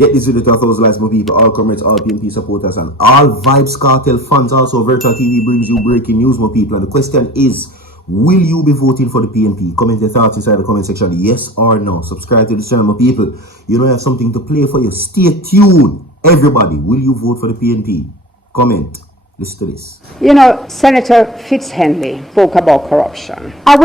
Get this video to 1,000 likes, my people, all comrades, all PNP supporters, and all Vybz Kartel fans. Also, Virtual TV brings you breaking news, my people. And the question is, will you be voting for the PNP? Comment your thoughts inside the comment section, yes or no. Subscribe to this channel, my people. You know I have something to play for you. Stay tuned. Everybody, will you vote for the PNP? Comment. Listen to this. You know, Senator PRIS0N spoke about corruption. And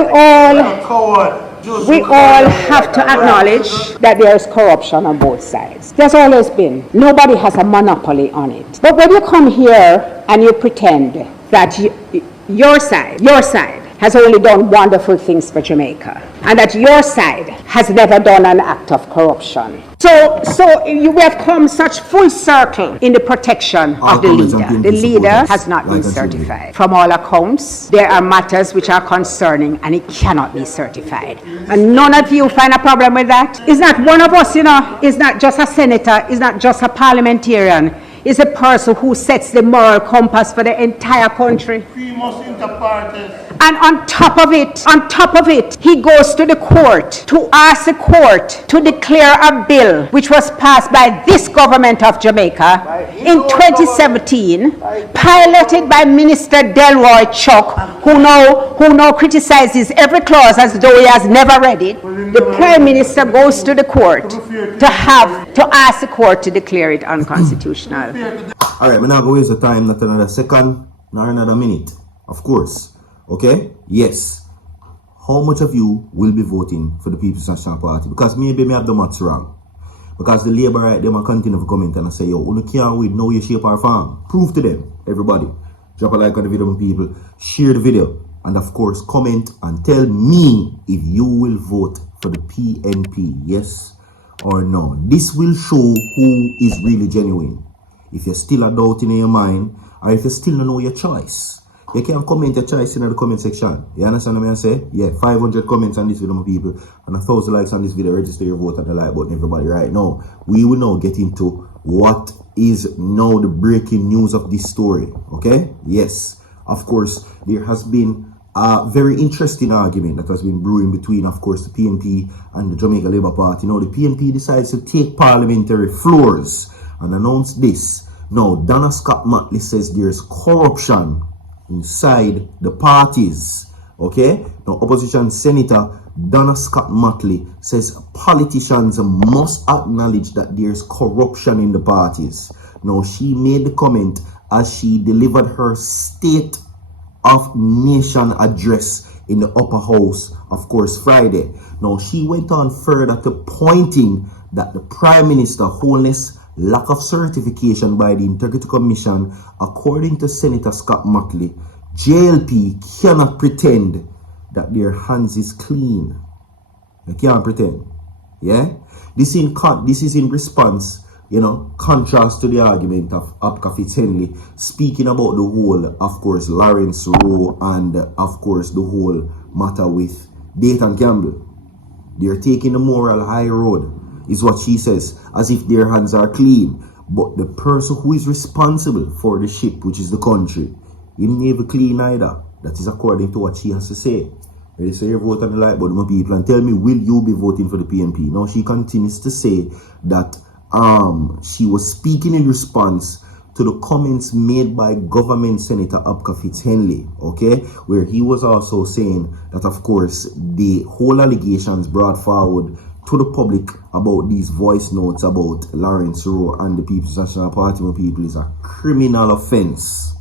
we all have to acknowledge that there is corruption on both sides. There's always been. Nobody has a monopoly on it. But when you come here and you pretend that your side has only done wonderful things for Jamaica, and that your side has never done an act of corruption. So you have come such full circle in the protection of the leader. The leader has not been certified. From all accounts, there are matters which are concerning and it cannot be certified. And none of you find a problem with that? It's not one of us, you know, it's not just a senator, it's not just a parliamentarian. Is a person who sets the moral compass for the entire country. And on top of it, he goes to the court to ask the court to declare a bill which was passed by this government of Jamaica in 2017, piloted by Minister Delroy Chuck, who now criticizes every clause as though he has never read it. The Prime Minister goes to the court to ask the court to declare it unconstitutional. Alright, I'm not going to waste the time, not another second, nor another minute. Of course. Okay? Yes. How much of you will be voting for the People's National Party? Because maybe I have the maths wrong. Because the Labour right, they might continue to comment and say, yo, you can't wait, now you shape our farm. Prove to them, everybody. Drop a like on the video, my people. Share the video. And of course, comment and tell me if you will vote for the PNP. Yes or no. This will show who is really genuine. If you're still a doubt in your mind, or if you still don't know your choice, you can comment your choice in the comment section. You understand what I say? Yeah, 500 comments on this video, my people, and 1,000 likes on this video. Register your vote and the like button, everybody. Right now, we will now get into what is now the breaking news of this story. Okay? Yes, of course, there has been a very interesting argument that has been brewing between, of course, the PNP and the Jamaica Labour Party. Now, the PNP decides to take parliamentary floors and announce this. Now, Donna Scott Matley says there's corruption inside the parties. Okay? Now, opposition Senator Donna Scott Matley says politicians must acknowledge that there's corruption in the parties. Now, she made the comment as she delivered her State of Nation address in the upper house, of course, Friday. Now, she went on further to pointing that the Prime Minister Holness lack of certification by the Integrity Commission, according to Senator Scott Matley, JLP cannot pretend that their hands is clean. They can't pretend. Yeah? This is in response, you know, contrast to the argument of PRIS0N speaking about the whole, of course, Lawrence Rowe and, of course, the whole matter with Dayton Campbell. They're taking the moral high road, is what she says, as if their hands are clean. But the person who is responsible for the ship, which is the country, he never clean either. That is according to what she has to say. Ready to say your vote on the like button, my people, and tell me, will you be voting for the PNP? Now, she continues to say that she was speaking in response to the comments made by government Senator PRIS0N, okay, where he was also saying that, of course, the whole allegations brought forward to the public about these voice notes about Lawrence Rowe and the People's National Party, my people, is a criminal offense.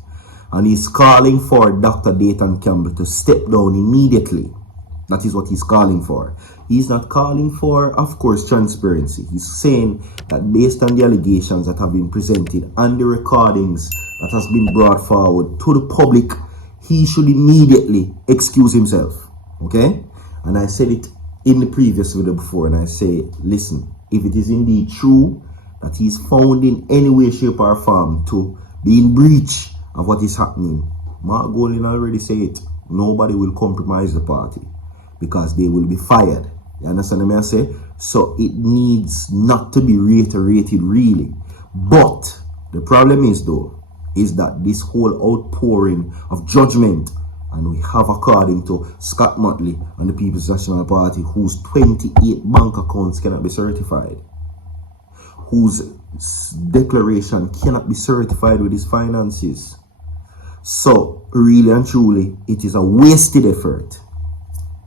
And he's calling for Dr. Dayton Campbell to step down immediately. That is what he's calling for. He's not calling for, of course, transparency. He's saying that based on the allegations that have been presented and the recordings that has been brought forward to the public, he should immediately excuse himself. Okay? And I said it in the previous video before, and I say, listen, if it is indeed true that he's found in any way, shape, or form to be in breach of what is happening, Mark Golding already said it, nobody will compromise the party because they will be fired. You understand what I say? So it needs not to be reiterated really. But the problem is though, is that this whole outpouring of judgment, and we have, according to Scott Matley and the People's National Party, whose 28 bank accounts cannot be certified, whose declaration cannot be certified with his finances. So, really and truly, it is a wasted effort.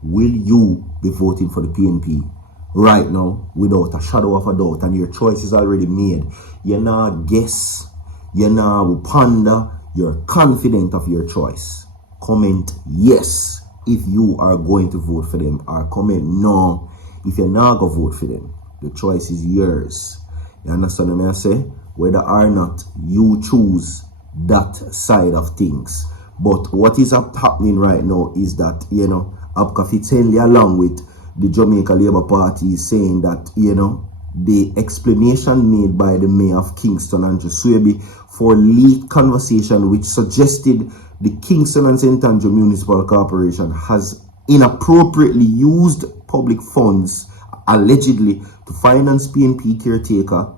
Will you be voting for the PNP right now without a shadow of a doubt, and your choice is already made? You're not guess, you're not ponder, you're confident of your choice. Comment yes if you are going to vote for them, or comment no if you're not going to vote for them. The choice is yours. You understand what I say? Whether or not you choose that side of things. But what is happening right now is that, you know, PRIS0N along with the Jamaica Labour Party is saying that, you know, the explanation made by the mayor of Kingston, Andrew Swaby, for leaked conversation which suggested the Kingston and St. Andrew Municipal Corporation has inappropriately used public funds allegedly to finance PNP caretaker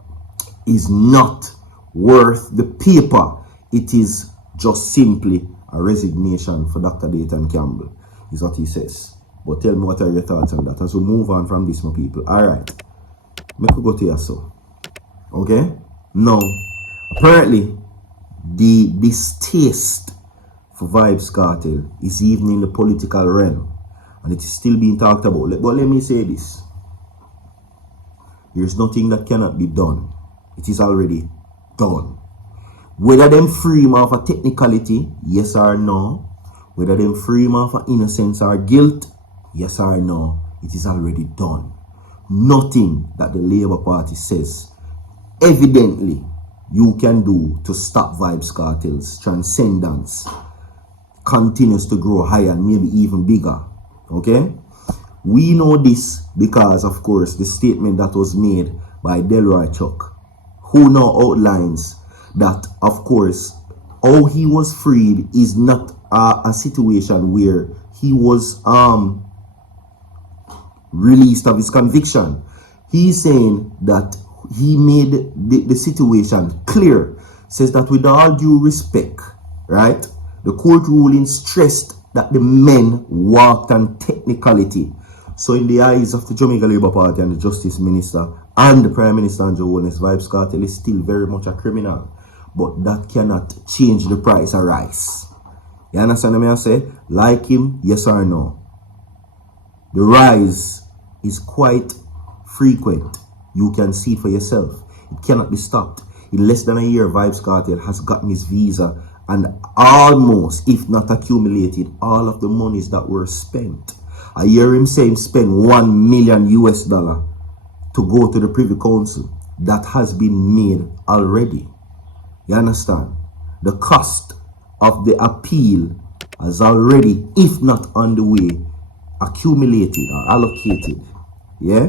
is not worth the paper. It is just simply a resignation for Dr. Dayton Campbell, is what he says. But tell me, what are your thoughts on that as we move on from this, my people? Alright, make we go to Yasso. Okay? Now, apparently, the distaste for Vybz Kartel is even in the political realm, and it is still being talked about. But let me say this. There is nothing that cannot be done. It is already done. Whether them free him of a technicality, yes or no. Whether them free him of innocence or guilt, yes or no. It is already done. Nothing that the Labour Party says evidently you can do to stop Vybz Kartel's transcendence continues to grow higher and maybe even bigger. Okay? We know this because, of course, the statement that was made by Delroy Chuck, who now outlines that, of course, how he was freed is not a situation where he was released of his conviction. He's saying that he made the situation clear. Says that with all due respect, right, the court ruling stressed that the men walked on technicality. So in the eyes of the Jamaica Labour Party and the Justice Minister and the Prime Minister and Holness, Vybz Kartel is still very much a criminal. But that cannot change the price of rice. You understand what I say? Like him, yes or no? The rise is quite frequent. You can see it for yourself. It cannot be stopped. In less than a year, Vybz Kartel has gotten his visa and almost, if not accumulated, all of the monies that were spent. I hear him say he spent $1 million to go to the Privy Council. That has been made already. You understand? The cost of the appeal has already, if not on the way, accumulated or allocated. Yeah?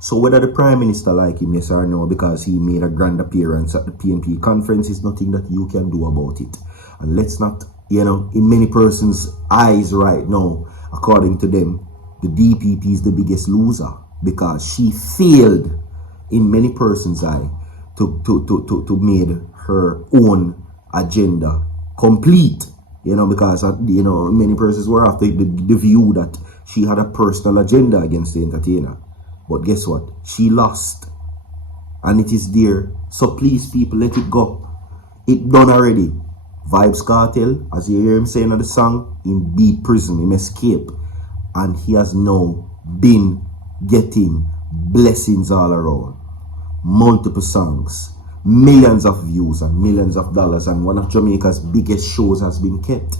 So whether the Prime Minister like him, yes or no, because he made a grand appearance at the PNP conference, is nothing that you can do about it. And let's not, you know, in many persons' eyes right now, according to them, the DPP is the biggest loser because she failed in many persons' eye to make her own agenda complete. You know, because, you know, many persons were after the view that she had a personal agenda against the entertainer. But guess what? She lost. And it is there. So please, people, let it go. It done already. Vybz Kartel, as you hear him saying in the song, in beat prison, him escape. And he has now been getting blessings all around. Multiple songs, millions of views and millions of dollars, and one of Jamaica's biggest shows has been kept.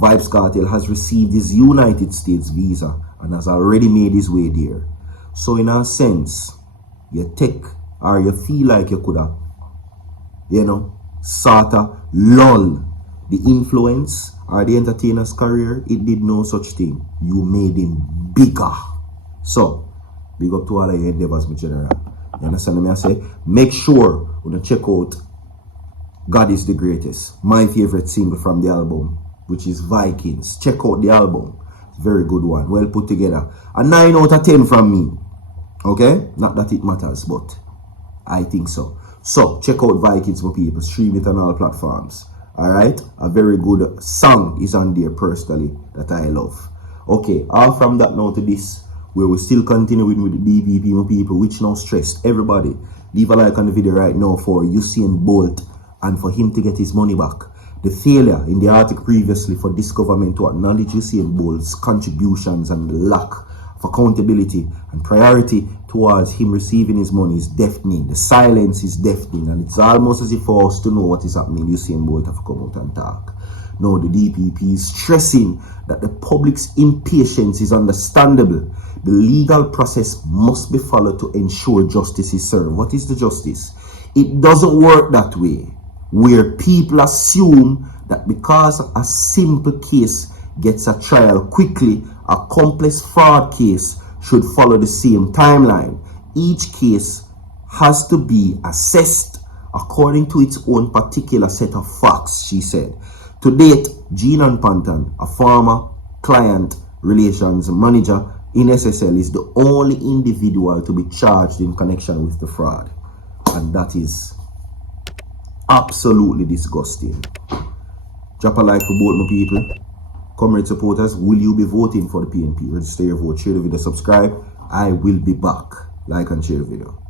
Vybz Kartel has received his United States visa and has already made his way there. So in a sense, you take or you feel like you could have, you know, sort of lull the influence or the entertainer's career. It did no such thing. You made him bigger. So, big up to all of your endeavors, my general. You understand what I say? Make sure when you check out God is the Greatest, my favorite single from the album, which is Vikings. Check out the album. Very good one. Well put together. A 9 out of 10 from me. Okay? Not that it matters, but I think so. So, check out Vikings, my people. Stream it on all platforms. Alright? A very good song is on there personally that I love. Okay, all from that now to this. where we still continuing with the DPP, my people, which now stressed. Everybody, leave a like on the video right now for Usain Bolt and for him to get his money back. The failure in the article previously for this government to acknowledge Usain Bolt's contributions and the lack of accountability and priority towards him receiving his money is deafening. The silence is deafening, and it's almost as if for us to know what is happening, Usain Bolt have to come out and talk. No, the DPP is stressing that the public's impatience is understandable. The legal process must be followed to ensure justice is served. What is the justice? It doesn't work that way, where people assume that because a simple case gets a trial quickly, a complex fraud case should follow the same timeline. Each case has to be assessed according to its own particular set of facts, she said. To date, Jean Panton, a former client relations manager in SSL, is the only individual to be charged in connection with the fraud. And that is absolutely disgusting. Drop a like for both my people. Comrade supporters, will you be voting for the PNP? Register your vote, share the video, subscribe. I will be back. Like and share the video.